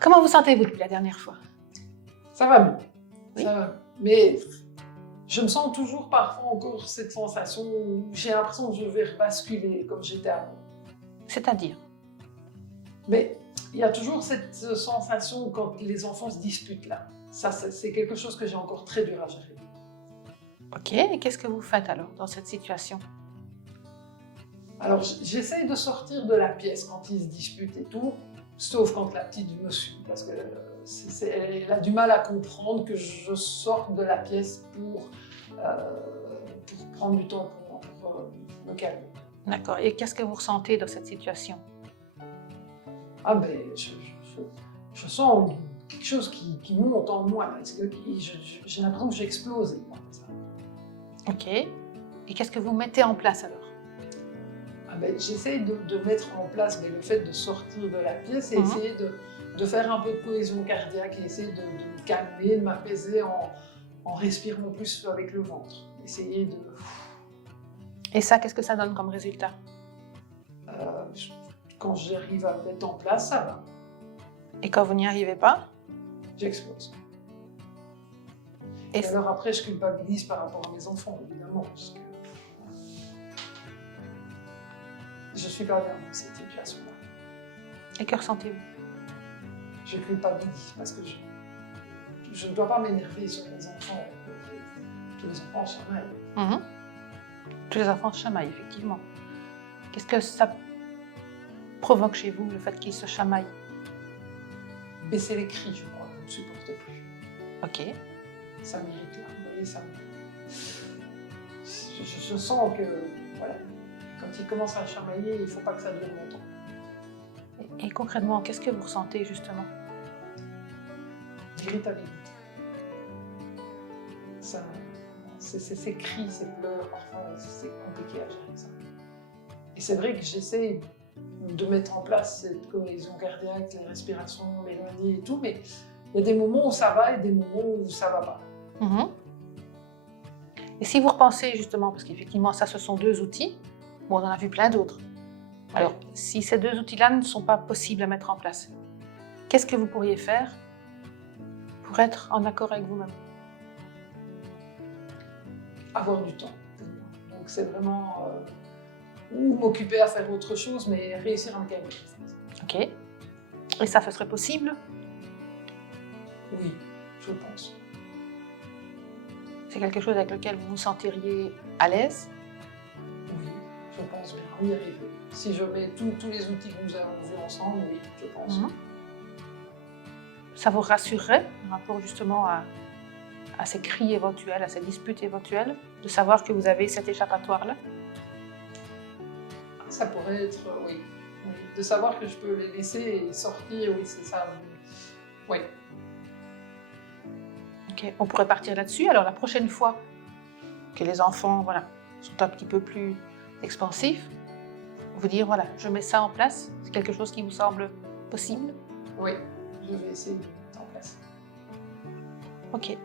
Comment vous sentez-vous depuis la dernière fois? Ça va mieux. Oui. Ça va mieux. Mais je me sens toujours parfois encore cette sensation où j'ai l'impression que je vais rebasculer comme j'étais avant. C'est-à-dire? Mais il y a toujours cette sensation quand les enfants se disputent là. Ça, c'est quelque chose que j'ai encore très dur à gérer. Ok, et qu'est-ce que vous faites alors dans cette situation? Alors j'essaye de sortir de la pièce quand ils se disputent et tout, sauf quand la petite me suit, parce que elle a du mal à comprendre que je sorte de la pièce pour prendre du temps pour me calmer. D'accord, et qu'est-ce que vous ressentez dans cette situation? Ah ben, je sens quelque chose qui monte en moi, parce que j'ai l'impression que j'explose. Ok, et qu'est-ce que vous mettez en place alors? Ah ben, j'essaye de mettre en place le fait de sortir de la pièce et essayer de faire un peu de cohésion cardiaque et essayer de me calmer, de m'apaiser en respirant plus avec le ventre. Essayer de... Et ça, qu'est-ce que ça donne comme résultat? euh, quand j'arrive à le mettre en place, ça va. Et quand vous n'y arrivez pas? J'explose. Et Et alors après, je culpabilise par rapport à mes enfants, évidemment, parce que je suis pas bien dans cette situation-là. Et que ressentez-vous? Je culpabilise parce que je ne dois pas m'énerver sur les enfants. Tous les enfants chamaillent. Tous les enfants se chamaillent, effectivement. Qu'est-ce que ça provoque chez vous, le fait qu'ils se chamaillent? Baisser les cris, je crois, je ne supporte plus. Ok. Ça m'irrite là, vous voyez, ça je sens que, voilà, quand ils commencent à chamailler, il ne faut pas que ça dure longtemps. Et concrètement, qu'est-ce que vous ressentez justement? L'irritabilité. Ces cris, ces pleurs, parfois, c'est compliqué à gérer ça. Et c'est vrai que j'essaie de mettre en place cette cohésion cardiaque, les respirations, l'éloigner et tout, mais il y a des moments où ça va et des moments où ça va pas. Et si vous repensez justement, parce qu'effectivement ça ce sont deux outils, bon, on en a vu plein d'autres. Alors si ces deux outils-là ne sont pas possibles à mettre en place, qu'est-ce que vous pourriez faire pour être en accord avec vous-même? Avoir du temps pour moi. Donc c'est vraiment ou m'occuper à faire autre chose, mais réussir à me calmer. Ok. Et ça, ce serait possible? Oui, je pense. C'est quelque chose avec lequel vous vous sentiriez à l'aise? Oui, je pense bien y arriver. Si je mets tous les outils que nous avons vus ensemble, oui, je pense. Ça vous rassurerait par rapport justement à ces cris éventuels, à ces disputes éventuelles, de savoir que vous avez cet échappatoire-là? Ça pourrait être, oui. De savoir que je peux les laisser sortir, oui, c'est ça. Oui. Ok, on pourrait partir là-dessus. Alors la prochaine fois que les enfants sont un petit peu plus expansifs, vous dire voilà, je mets ça en place, c'est quelque chose qui vous semble possible? Oui, je vais essayer de le mettre en place. Ok.